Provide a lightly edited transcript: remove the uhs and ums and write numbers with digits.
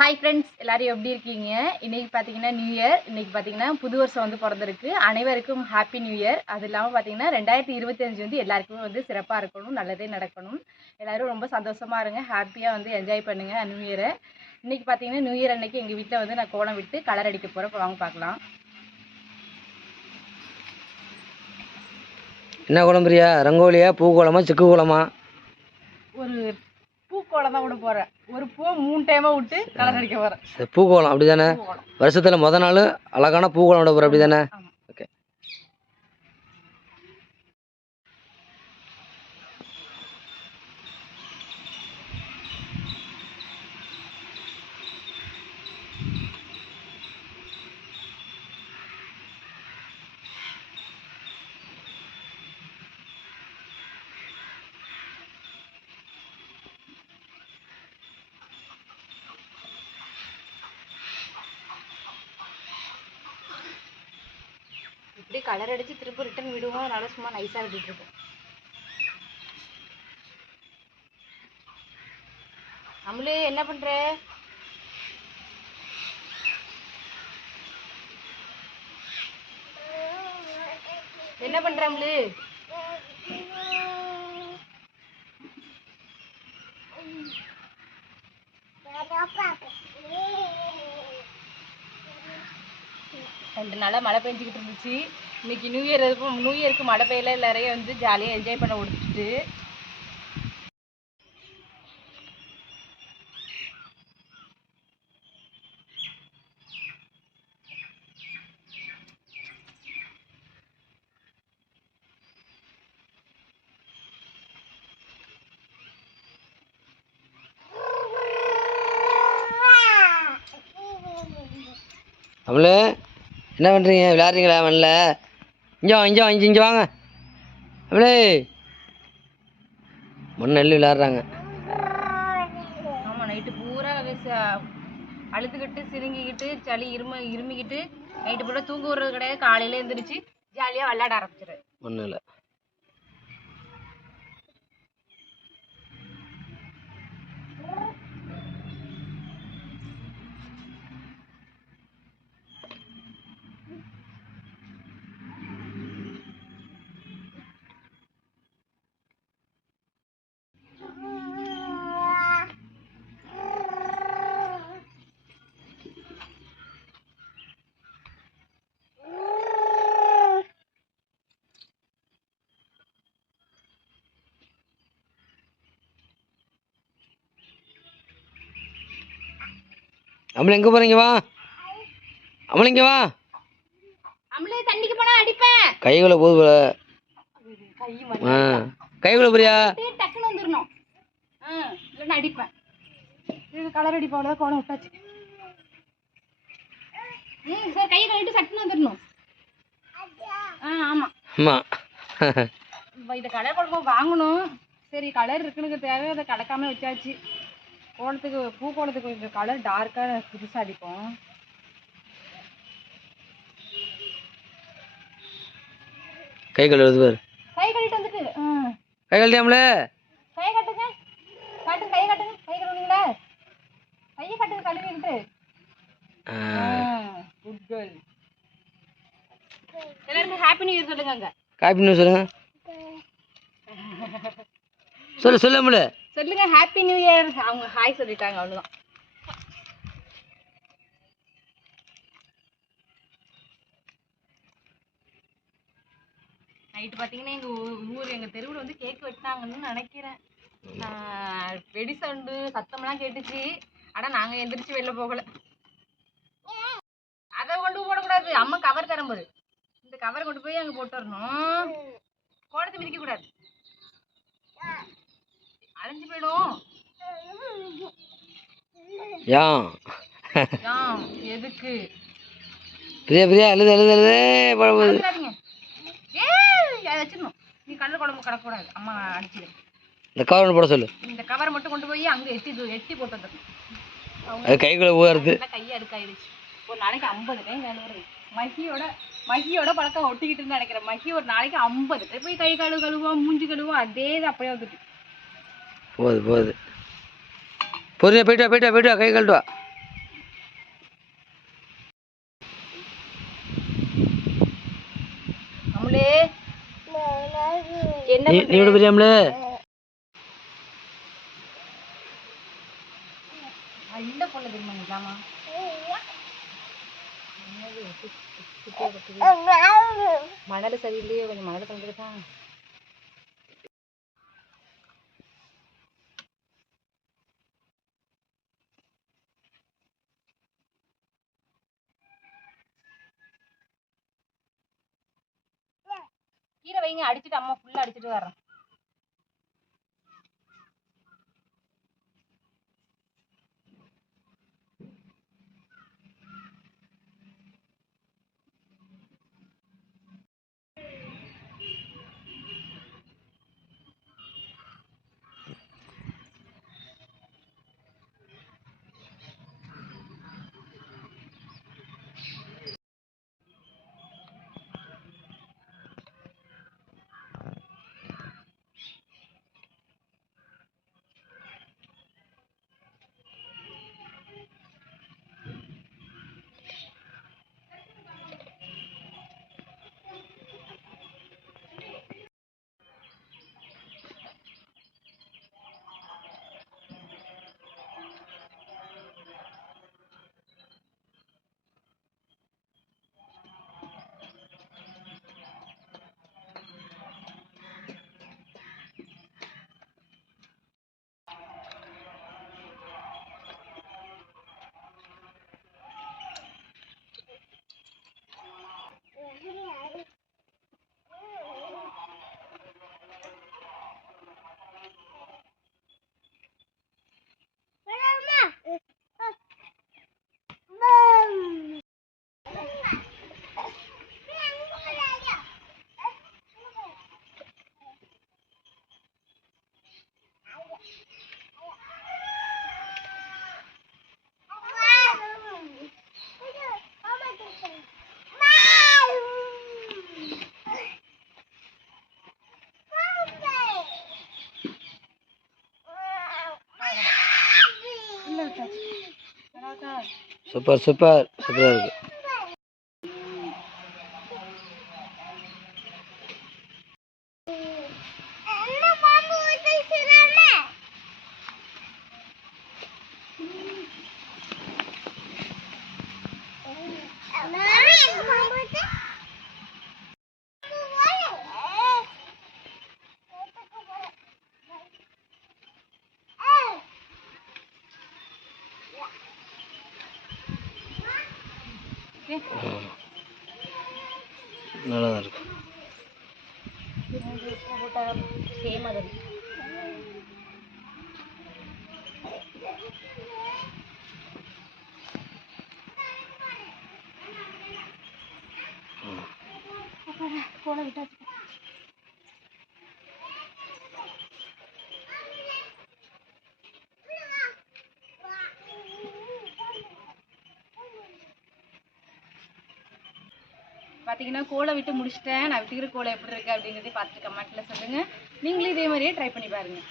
Hi friends, எல்லாரும் எப்படி இருக்கீங்க? இன்னைக்கு பார்த்தீங்கன்னா நியூ இயர். இன்னைக்கு பார்த்தீங்கன்னா புது வருஷம் வந்து பிறந்திருக்கு. அனைவருக்கும் ஹாப்பி நியூ இயர். அது இல்லாமல் பார்த்தீங்கன்னா 2025 வந்து எல்லாருக்குமே வந்து சிறப்பாக இருக்கணும், நல்லதே நடக்கணும். எல்லாரும் ரொம்ப சந்தோஷமா இருங்க, ஹாப்பியாக வந்து என்ஜாய் பண்ணுங்க நியூ இயரை. இன்னைக்கு பார்த்தீங்கன்னா நியூ இயர் அன்னைக்கு எங்கள் வீட்டில் வந்து நான் கோலம் விட்டு கலர் அடிக்க போகிறேன். வாங்க பார்க்கலாம். என்ன கோலம் பிரியா? ரங்கோலியா, பூ கோலமா, சிக்கு கோலமா? ஒரு பூக்கோலம் தான் விட போகிறேன். ஒரு பூ 3 டைமாக விட்டு கலர் அடிக்க போகிறேன். பூ கோலம் அப்படி தானே? வருஷத்தில் முத நாள் அழகான பூ கோலம் விட போகிற அப்படி தானே? ஓகே. இப்படி கலர் அடித்து திரும்ப ரிட்டன் விடுவோம், அதனால சும்மா நைஸாக விட்டுட்டு இருக்கோம். நம்மளே என்ன பண்ற? என்ன பண்ற அம்லு? ரெண்டு நாளாக மழை பெஞ்சிக்கிட்டு இருந்துச்சு. இன்னைக்கு நியூ இயருக்கு மழை பெய்யல, எல்லாரையும் வந்து ஜாலியாக என்ஜாய் பண்ண விட்டுட்டு அவளே என்ன பண்ணுறீங்க? விளையாடுறீங்களா மண்ணில்? இங்கே வாங்க. அவளே மண் நெல் விளையாடுறாங்க. ஆமாம், நைட்டு பூரா அழுதுகிட்டு சிறுங்கிக்கிட்டு சளி இருமிக்கிட்டு நைட்டு பூரா தூங்க விடுறது கிடையாது. காலையில் எழுந்திரிச்சு ஜாலியாக விளையாட ஆரம்பிச்சிரு மண்ணில். அம்மளை எங்கே போகிறீங்க? வா அம்மளை, இங்கே வா. அம்மளே தண்ணிக்கு போனா அடிப்பேன். கைகளை போது கைகளை புரியா? டக்குன்னு வந்துடணும், இல்லைன்னா அடிப்பேன். கலர் அடிப்பாவோட கோலம் விட்டாச்சு. சார் கையை கழிட்டு சட்டுன்னு வந்துடணும். ஆமாம் ஆமாம். இதை கலர் குழம்பு வாங்கணும். சரி, கலர் இருக்குன்னு தேவை, அதை கலக்காம வச்சாச்சு. பூ கோலத்துக்கு இந்த கலர் டார்க்காக புதுசாக அடிப்போம். கை கழுவுது பாரு. கை கழுவிட்டு வந்துட்டு கை கழுவியாமலே? கை கட்டுங்க, காட்டுங்க, கை கட்டுங்க. கை கழுவுனீங்களா? கையை கட்டுங்க கழுவிக்கிட்டு. Good girl. எல்லாருக்கும் ஹாப்பி நியூ இயர் சொல்லுங்க. ஹாப்பி நியூ சொல்லுங்க. சொல்லுங்க சொல்லுங்க ஹாப்பி நியூ இயர். அவங்க ஹாய் சொல்லிட்டாங்க, அவ்வளோதான். நைட்டு பார்த்தீங்கன்னா எங்கள் தெருவில் வந்து கேக் வெட்டினாங்கன்னு நினைக்கிறேன். வெடி சவுண்டு சத்தம்லாம் கேட்டுச்சு. ஆனால் நாங்கள் எந்திரிச்சு வெளில போகலை. அதை கொண்டு போடக்கூடாது. அம்மா கவர் தரும்போது இந்த கவரை கொண்டு போய் அங்கே போட்டு வரணும். கோலத்தை மிதிக்கக்கூடாது, அழிஞ்சு போயிடும். எதுக்கு பிரியா அழுது வச்சிடணும். நீ கடல் குழம்பு கிடக்கூடாது, அம்மா அடிச்சிடு. இந்த கவர் போட சொல்லு. இந்த கவரை மட்டும் கொண்டு போய் அங்கே எட்டி போட்டு வந்துடணும். அது கைக்குள்ள ஊறுது. கையை அடுக்காயிடுச்சு. ஒரு நாளைக்கு 50 டைம் வேலை வருது. மகியோட பழக்கம் ஒட்டிக்கிட்டு இருந்து நினைக்கிறேன். மகி ஒரு நாளைக்கு 50 டைம் போய் கை கழுவா, மூஞ்சி கழுவா, அதே அப்படியே வந்துட்டு போகுது. பொறுமையா போயிட்டு வா, கை கழுவிட்டு வா. என்ன நீ விட பெரியாமல இந்த பொண்ணு தெரியுமா இல்லாமா மணல் சரியில்லையே, கொஞ்சம் மணல் கலந்துதான். கீரை வைங்க, அடிச்சுட்டு அம்மா ஃபுல்லா அடிச்சுட்டு வர்றேன். சூப்பர் சூப்பர் சூப்பராக இருக்கு. நல்லா தான் இருக்கு. சேம் அது போன விட்டாச்சு. பார்த்தீங்கன்னா கோலை விட்டு முடிச்சிட்டேன். நான் விட்டுக்கிற கோலை எப்படி இருக்கு அப்படிங்கிறதே பார்த்துட்டு கமெண்ட்டில் சொல்லுங்கள். நீங்களும் இதே மாதிரியே ட்ரை பண்ணி பாருங்கள்.